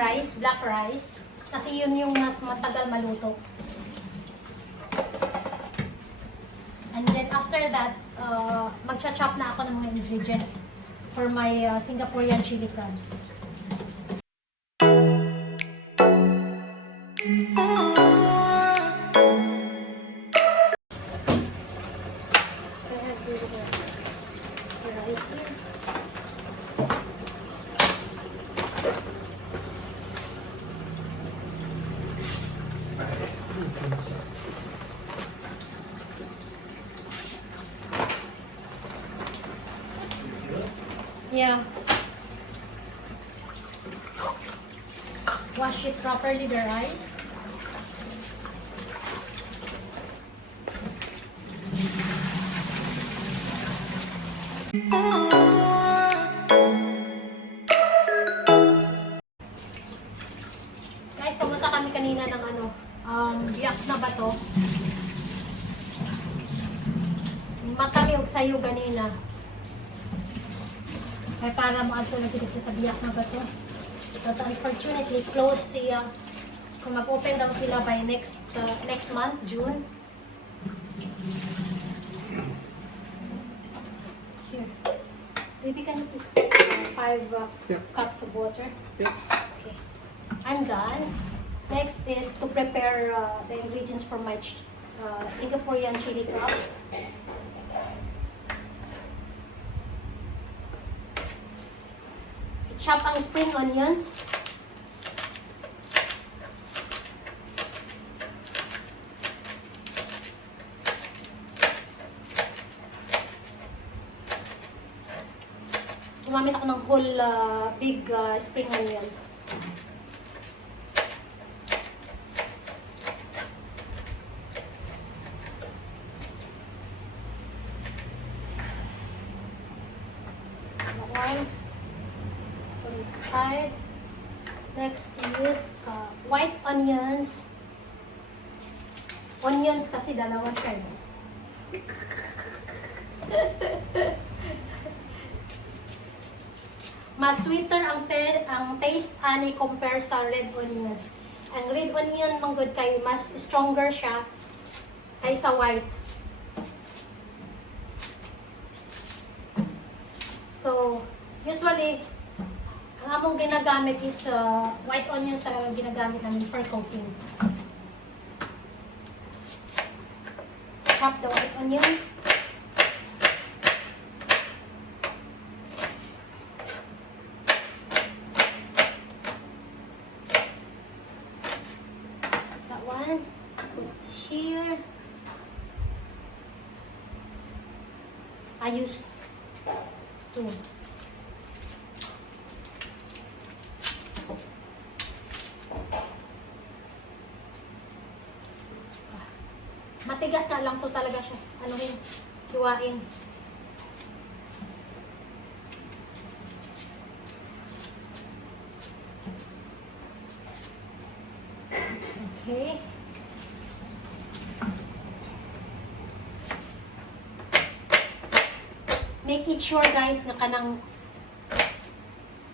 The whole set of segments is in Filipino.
rice, black rice. Kasi yun yung mas matagal maluto. And then after that, magcha-chop na ako ng mga ingredients for my Singaporean chili crabs. Yeah. Wash it properly, the rice. Guys, pumunta kami kanina ng biyak na bato. Matami og sayo ganina. Ay para maadto na dito sa biyak na bato. But unfortunately, close siya. So mag-open daw sila by next month, June. Here. Baby, can you please put 5 cups of water? Yeah. Okay. I'm done. Next is to prepare the ingredients for my Singaporean chili crabs. Chop ang spring onions. Gumamit ako ng whole big spring onions. Side. Next is white onions. Onions kasi dalawang kind. Mas sweeter ang taste ani compare sa red onions. Ang red onion manggod kay mas stronger siya kaysa white. So, usually ang among ginagamit is white onions talaga ginagamit namin for cooking. Chop the white onions. That one. Put here. I used 2. Matigas nga lang to talaga siya. Anuhin, hiwain. Okay. Make it sure guys na kanang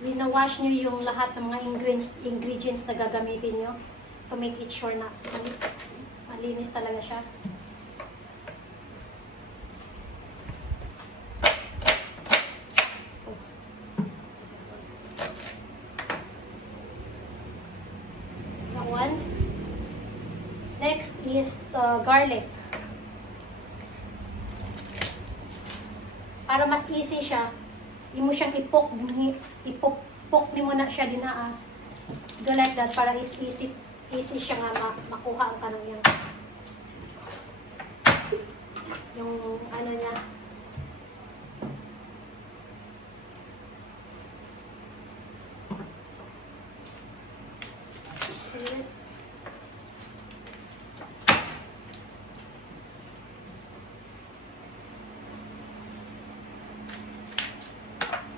linawash nyo yung lahat ng mga ingredients na gagamitin nyo to make it sure na malinis talaga siya. That one. Next is garlic. Para mas easy siya, imo siyang ipok ni mo na siya dinaa. Do like that para is easy siya nga makuha ang kanang yan. Yung ano niya.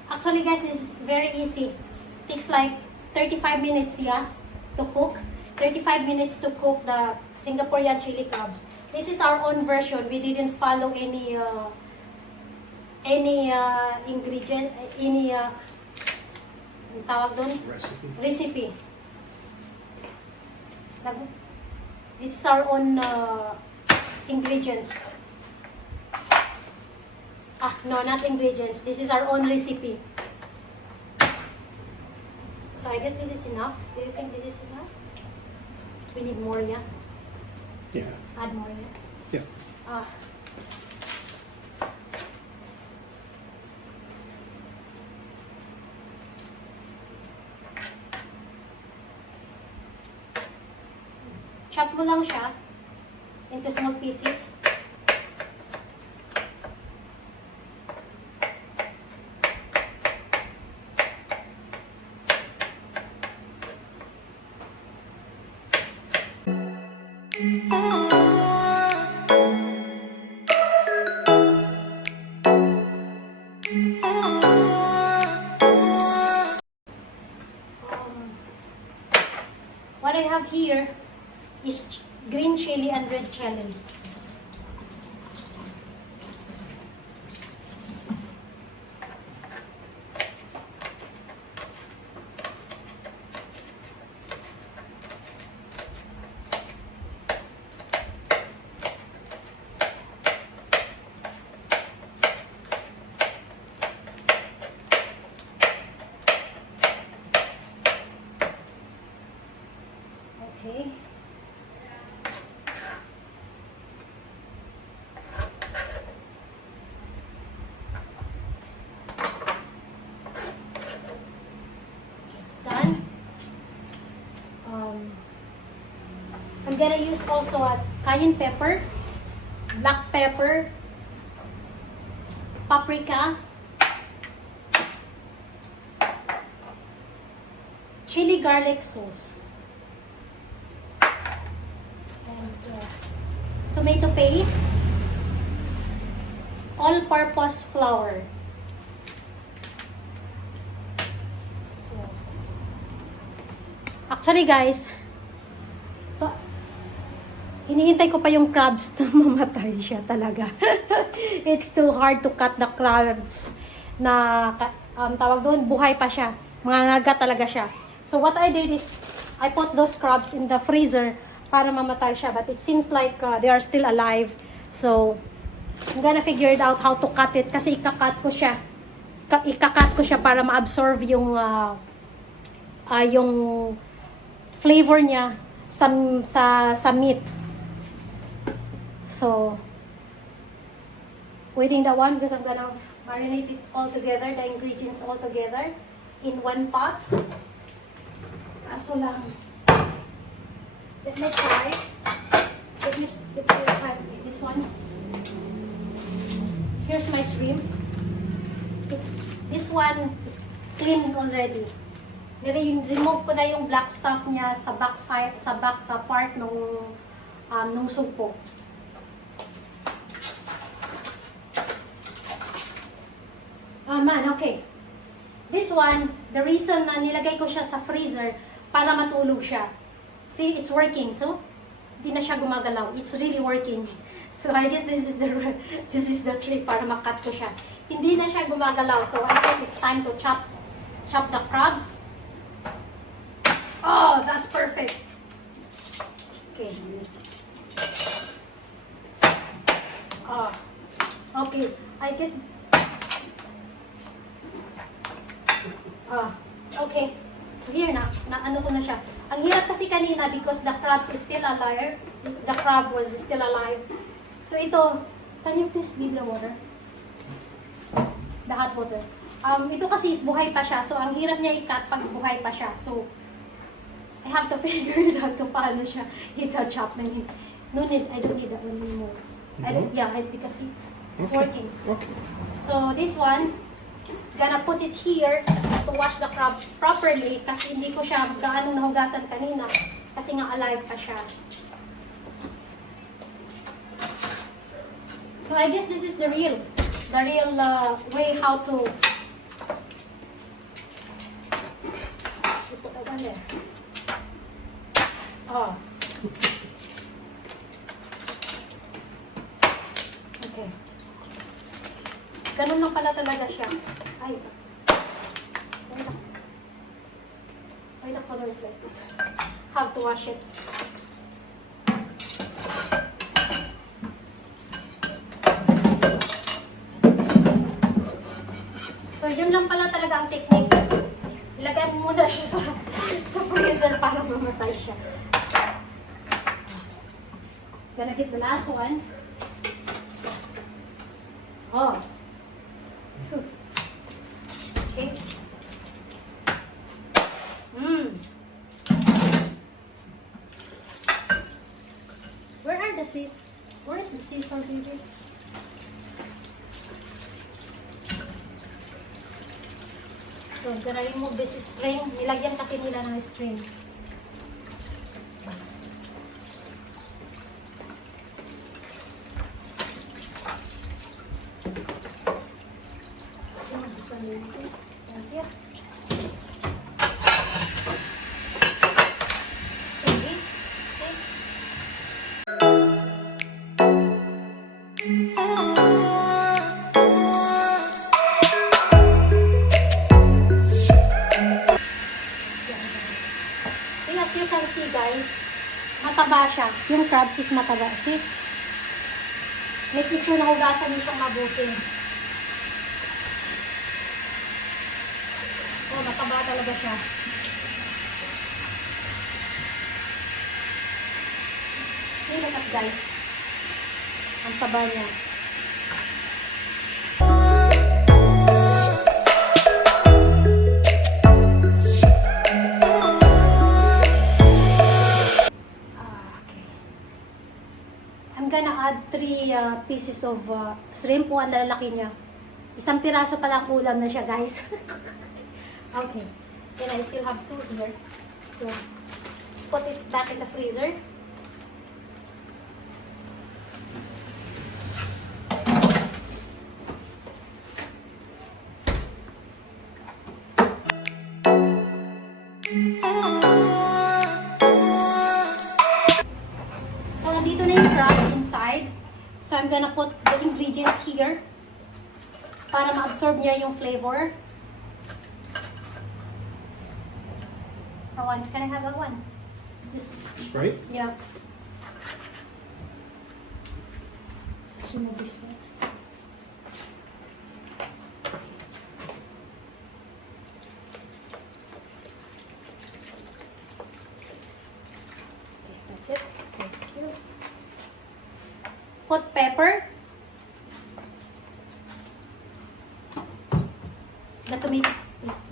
Actually guys, this is very easy. Takes like 35 minutes to cook. 35 minutes to cook the Singaporean chili crabs. This is our own version. We didn't follow any ingredient, any tawag doon? Recipe. Recipe. This is our own ingredients. No, not ingredients. This is our own recipe. So I guess this is enough. Do you think this is enough? We need more, yeah? Yeah. Add more, yeah? Yeah. Chop mo lang siya into small pieces. What I have here is green chili and red chili. Okay. It's done. I'm gonna use also a cayenne pepper, black pepper, paprika, chili garlic sauce. Tomato paste, all-purpose flour. So, actually guys, hinihintay ko pa yung crabs na mamatay siya talaga. It's too hard to cut the crabs na tawag doon, buhay pa siya. Mga ngaga talaga siya. So what I did is, I put those crabs in the freezer para mamatay siya. But it seems like they are still alive. So, I'm gonna figure it out how to cut it. Kasi ikakat ko siya. Ikakat ko siya para ma-absorb yung flavor niya sa meat. So, waiting that one because I'm gonna marinate it all together, the ingredients all together in one pot. Kaso lang, let me try. Let me try this one. Here's my shrimp. This one is clean already. Remove ko na yung black stuff niya sa back side, sa back part nung sugpo. Okay. This one, the reason na nilagay ko siya sa freezer para matulog siya. See, it's working. So, hindi na siya gumagalaw. It's really working. So, I guess this is the trick para makat ko siya. Hindi na siya gumagalaw. So, I guess it's time to chop the crabs. Oh, that's perfect. Okay. Okay. I guess okay. So here na ano ko na siya. Ang hirap kasi kanina because the crabs is still alive. The crab was still alive. So ito, can you please give the water? The hot water. Ito kasi is buhay pa siya. So ang hirap niya i-cut pag buhay pa siya. So I have to figure it out kung paano siya i-chop. No need, I don't need that one anymore. Because it's working. Okay. So this one, gonna put it here to wash the crab properly kasi hindi ko siya gaano nahugasan kanina kasi nga alive pa siya. So I guess this is the real way how to put that one there. Okay. Ganun lang pala talaga siya. Ay. Wait lang. color is like this. Have to wash it. So, yun lang pala talaga ang technique. Ilagay mo muna siya sa freezer para mamatay siya. Gonna get the last one. Oh. Okay. Where is the scissor, baby? So, I'm gonna remove this string. Nilagyan kasi nila ng string. Thank you. See? See, as you can see guys, mataba siya. Yung crabs is mataba. See? Make sure na hugasan niyo siyang mabuti. Oh, mataba talaga siya. See, look at guys. Ang taba niya. I'm gonna add 3 pieces of shrimp. Ang lalaki niya. Isang piraso pa lang ulam na siya, guys. Okay. Then I still have 2 here. So, put it back in the freezer. So, nandito na yung crabs inside. So, I'm gonna put the ingredients here para ma-absorb niya yung flavor. One. Can I have that one? Just Sprite? yeah. Just remove this one. Okay, that's it. Thank you. Put pepper. The tomato paste.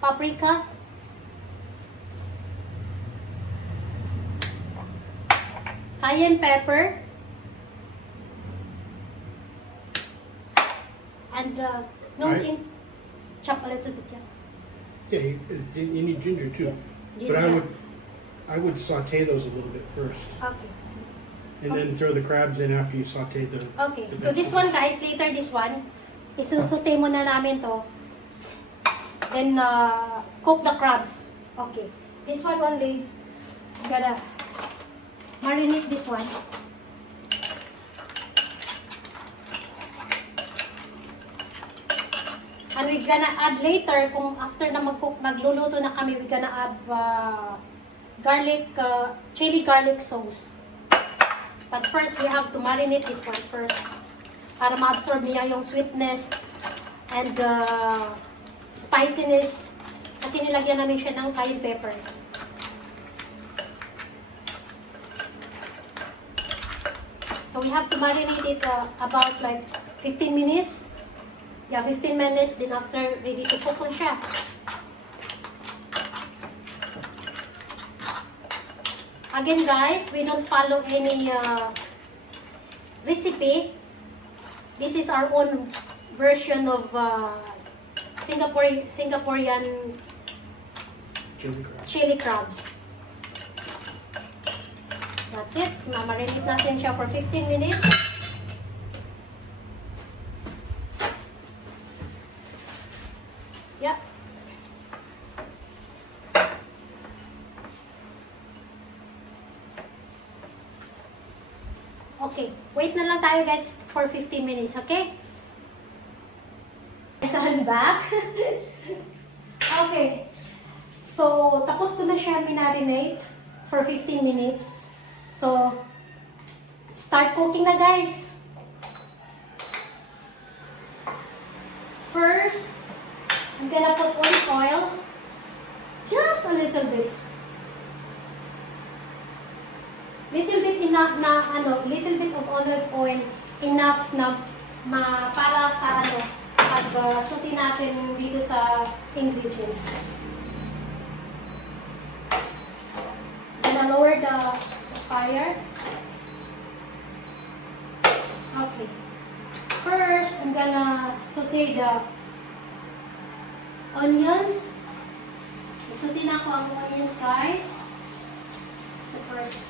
Paprika. Cayenne pepper. And no Right. ginger. Chop a little bit, yeah. Yeah, you need ginger too. Ginger. But I would saute those a little bit first. Okay. And then throw the crabs in after you saute the Okay, the so this one vegetables. guys, later this one, isusute muna namin to. Then, cook the crabs. Okay. This one only, gotta marinate this one. And we're gonna add later, kung after na mag-cook, nagluluto na kami, we're gonna add garlic, chili garlic sauce. But first, we have to marinate this one first para ma-absorb niya yung sweetness and spiciness kasi nilagyan namin siya ng cayenne pepper. So we have to marinate it about like 15 minutes. Yeah, 15 minutes. Then after, ready to cook na siya. Again guys, we don't follow any recipe. This is our own version of Singaporean chili crabs. chili crabs. That's it. Mamarinate natin siya for 15 minutes. Yeah. Okay. Wait na lang tayo guys for 15 minutes, okay? So I'm back. Okay. So, tapos ko na siya marinate for 15 minutes. So, start cooking na guys. First, I'm gonna put olive oil. Just a little bit. Little bit enough na little bit of olive oil enough na para sa pag-sauté natin dito sa ingredients. Gonna lower the fire. Okay. First, I'm gonna sauté the onions. Sauté na ako ang onions, guys. So first,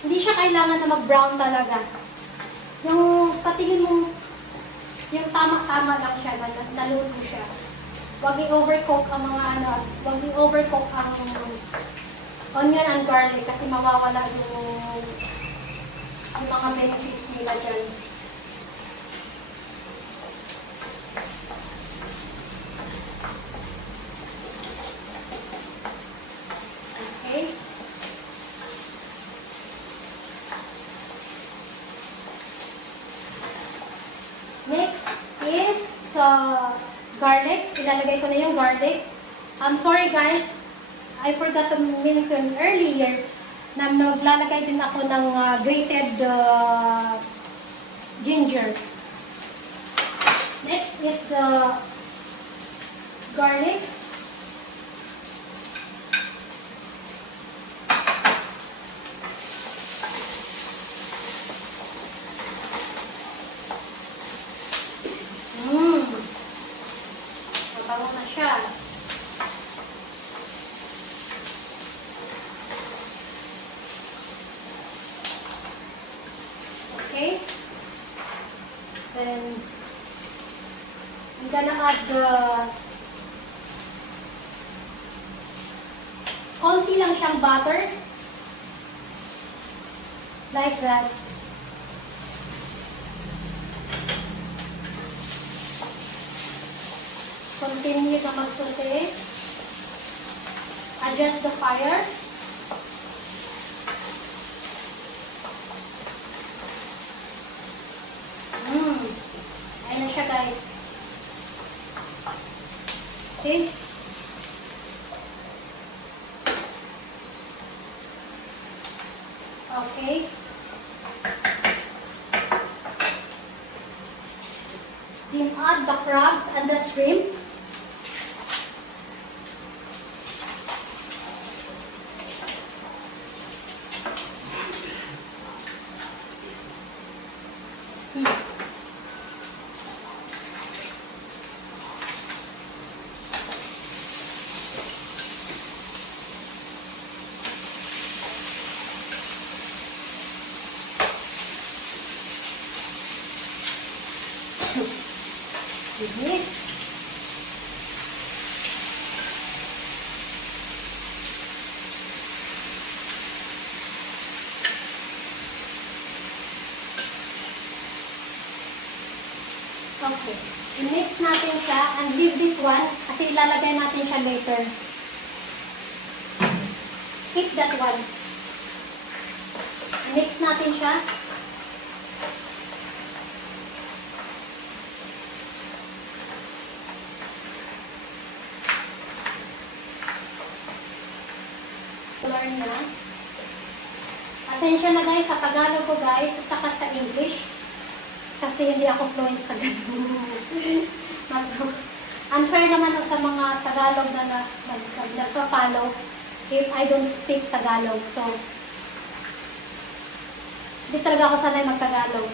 hindi siya kailangan na mag-brown talaga. Yung sa tingin mo, yung tama-tama lang siya, naluto siya. Huwag i-overcook ang huwag i-overcook ang onion and garlic kasi mawawala yung mga benefits nila dyan. Okay. Next is garlic. Ilalagay ko na yung garlic. I'm sorry guys, I forgot to mention earlier na maglalagay din ako ng grated ginger. Next is the garlic. Mabango na siya. Okay. Then, I'm gonna add the konti lang siyang butter. Like that. Continue na mag-sauté. Adjust the fire. Ayan na siya guys. See? Okay. Then add the crabs and the shrimp. Okay. I-mix natin siya and leave this one kasi ilalagay natin siya later. Keep that one. I-mix natin siya. Learn na. Pasensya na guys sa Tagalog ko guys at saka sa English. Kasi hindi ako fluent sa ganun. Mas unfair naman sa mga Tagalog na nagpa-follow if I don't speak Tagalog. So, hindi talaga ako sanay mag-Tagalog.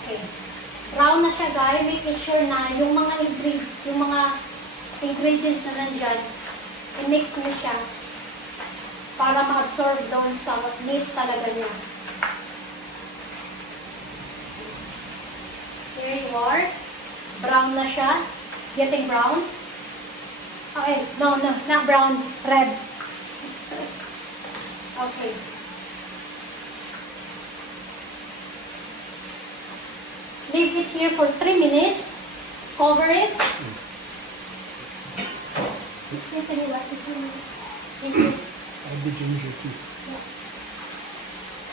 Okay. Brown na siya guys, making sure na yung mga ingredients na nandyan, i-mix mo siya para ma-absorb doon sa meat talaga niya. Here you are. Brown na siya. It's getting brown. Okay, no, not brown, red. Okay. Leave it here for 3 minutes. Cover it. Can you wash this one? Thank you. Add the ginger too. Yeah.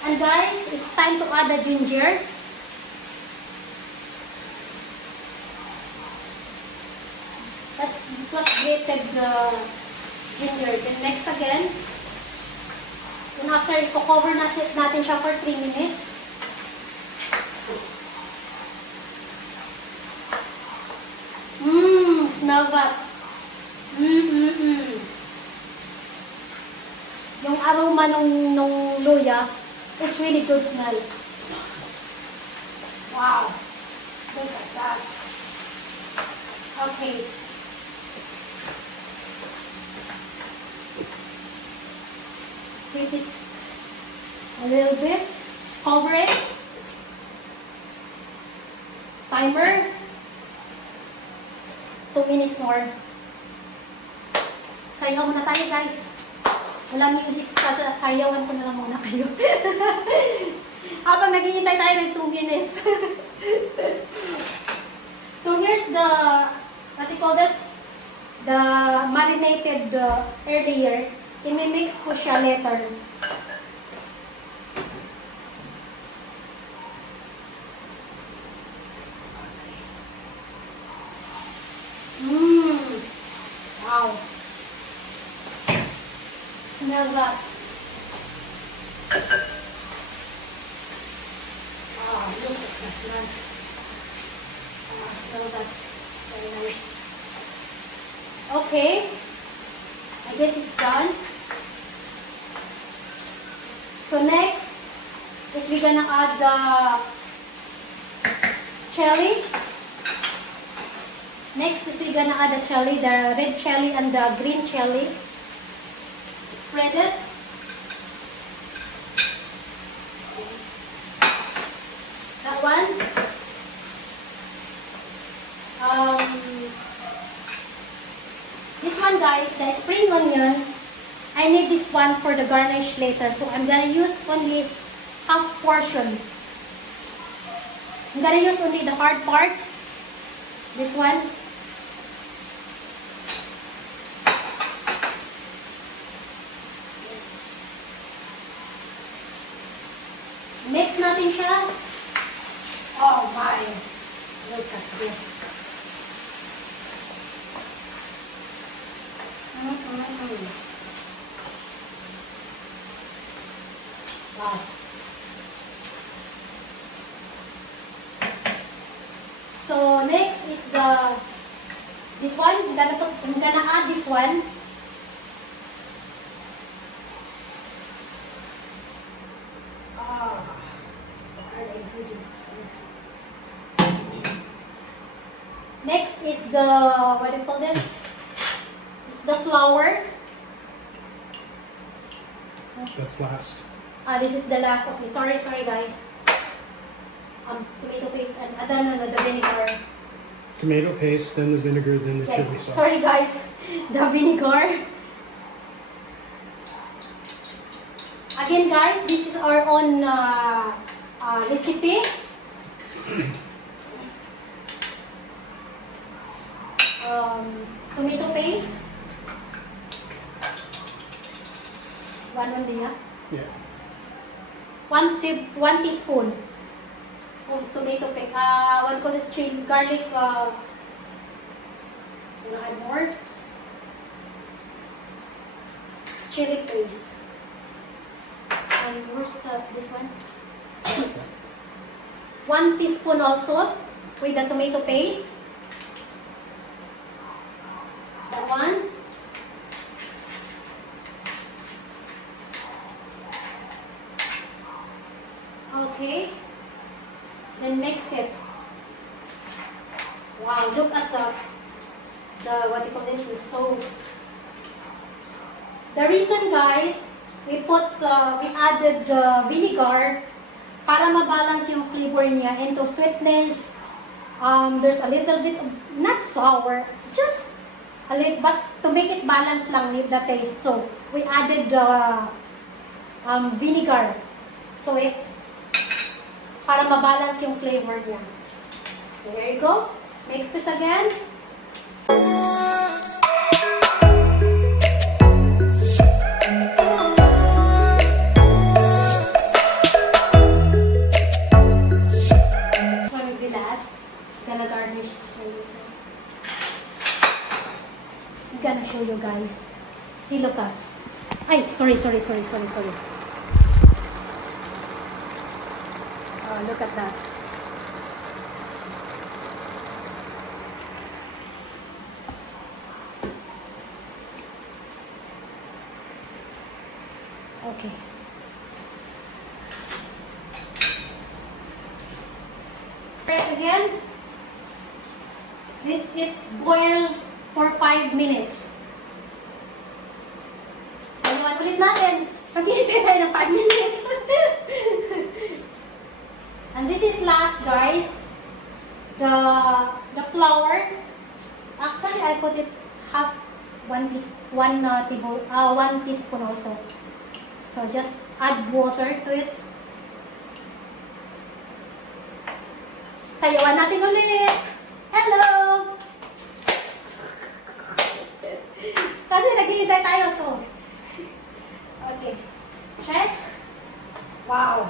And guys, it's time to add the ginger. It was grated ginger. Then next again. And after, i-cover natin siya for 3 minutes. Smell that. Yung aroma nung luya, it's really good smell. Wow. Look at that. Okay. Set it a little bit. Cover it. Timer. 2 minutes more. Sayaw muna tayo, guys. Wala music sa sayawan ko na lang muna kayo. Habang naghihintay tayo ng 2 minutes. So here's the, what you call this? The marinated earlier. I-mix ko siya later. Wow. Smell that. Look at the smell. Smell that. Very nice. Okay. I guess it's done. So next is we're gonna add the chili. Next is we're gonna add the chili, the red chili and the green chili. Spread it. That one. This one, guys, the spring onions. I need this one for the garnish later, so I'm gonna use only half portion. I'm gonna use only the hard part. This one. Mix natin siya. Oh my! Look at this. Wow. So next is this one. I'm gonna add this one. Next is the, what do you call this? It's the flour. That's last. This is the last of me. Sorry guys. Tomato paste and then the vinegar. Tomato paste, then the vinegar, then the chili sauce. Sorry guys, the vinegar. Again guys, this is our own recipe. Tomato paste. One only, yeah? Yeah. 1 teaspoon of tomato paste. What call this? Chili, garlic. Add more. Chili paste. And where's this one? 1 teaspoon also with the tomato paste. That one. Okay. Then mix it. Wow, look at the what you call this, the sauce. The reason guys, we added vinegar para mabalance yung flavor niya into sweetness There's a little bit of, not sour, just a little, but to make it balance lang with the taste. So, we added vinegar to it para mabalance yung flavor niya. So, there you go. Mix it again. Gonna garnish so I'm gonna show you guys. See, look at. Ay, sorry. Oh, look at that. Okay. Right again. Let it boil for 5 minutes. So, iwan ulit natin. Maghihintay tayo ng 5 minutes. And this is last, guys. The flour. Actually, I put it one teaspoon also. So, just add water to it. Sayawan natin ulit. Hello! Kasi naghihintay tayo, so. Okay. Check. Wow.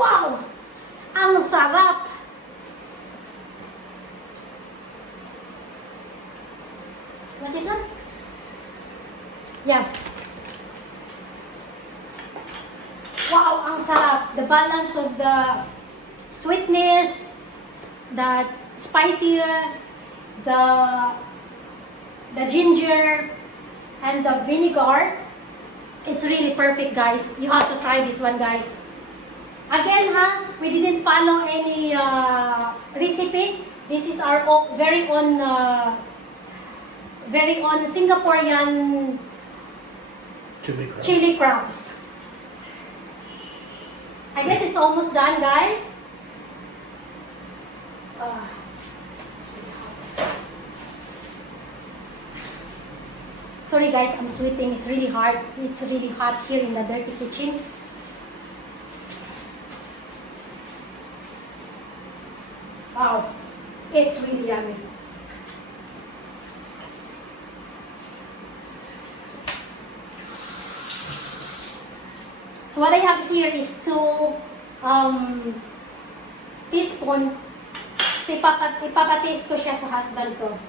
Wow! Ang sarap! What is that? Yeah. Wow! Ang sarap! The balance of the sweetness, the spicier, the ginger, and the vinegar. It's really perfect, guys. You have to try this one, guys. Again, we didn't follow any recipe. This is our very own Singaporean chili crabs. I guess it's almost done, guys. It's really hot. Sorry, guys, I'm sweating. It's really hard. It's really hot here in the dirty kitchen. Wow, it's really yummy. So what I have here is 2 teaspoon. So ipapataste ko siya sa husband ko.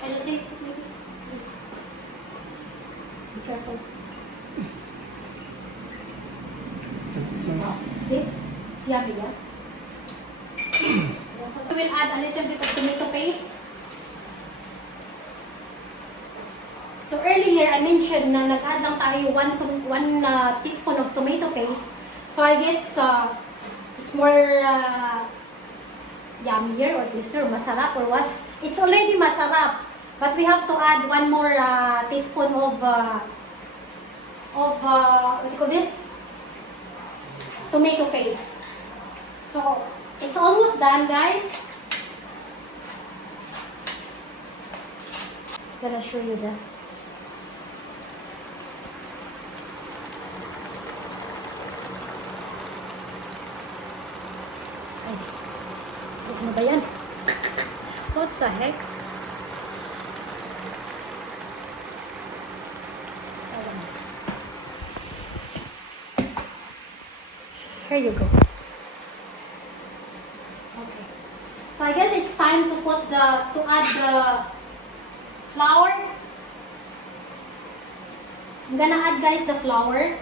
Can you taste it maybe? Please. Be careful. Wow. See? It's yummy, yeah? We will add a little bit of tomato paste. So earlier, I mentioned na nag-add lang tayo 1 teaspoon of tomato paste. So I guess it's more yummier or tastier, masarap or what. It's already masarap. But we have to add 1 more teaspoon of what do you call this? Tomato paste. So, it's almost done, guys. I'm gonna show you that. Ay, ano ba yan? What the heck? Here you go. Okay. So I guess it's time to add the flour. I'm gonna add, guys, the flour.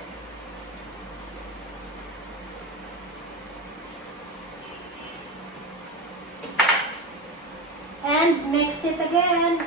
And mix it again.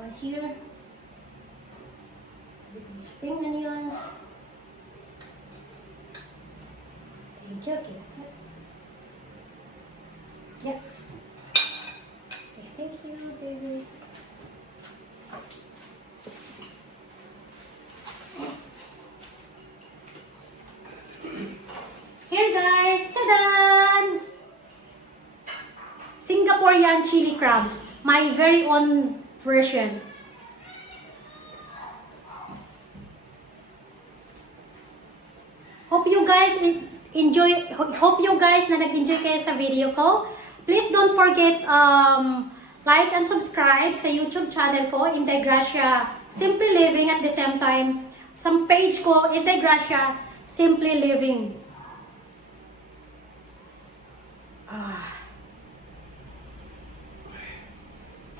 add here. Little spring onions. Thank you. Okay, that's it. Yeah. Okay, thank you, baby. Here guys, ta-da! Singaporean chili crabs, my very own version. Hope you guys enjoy. Hope you guys na nag-enjoy kayo sa video ko. Please don't forget like and subscribe sa YouTube channel ko, Integracia Simply Living, at the same time sa page ko, Integracia Simply Living.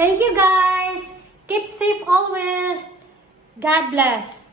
Thank you guys. Keep safe always. God bless.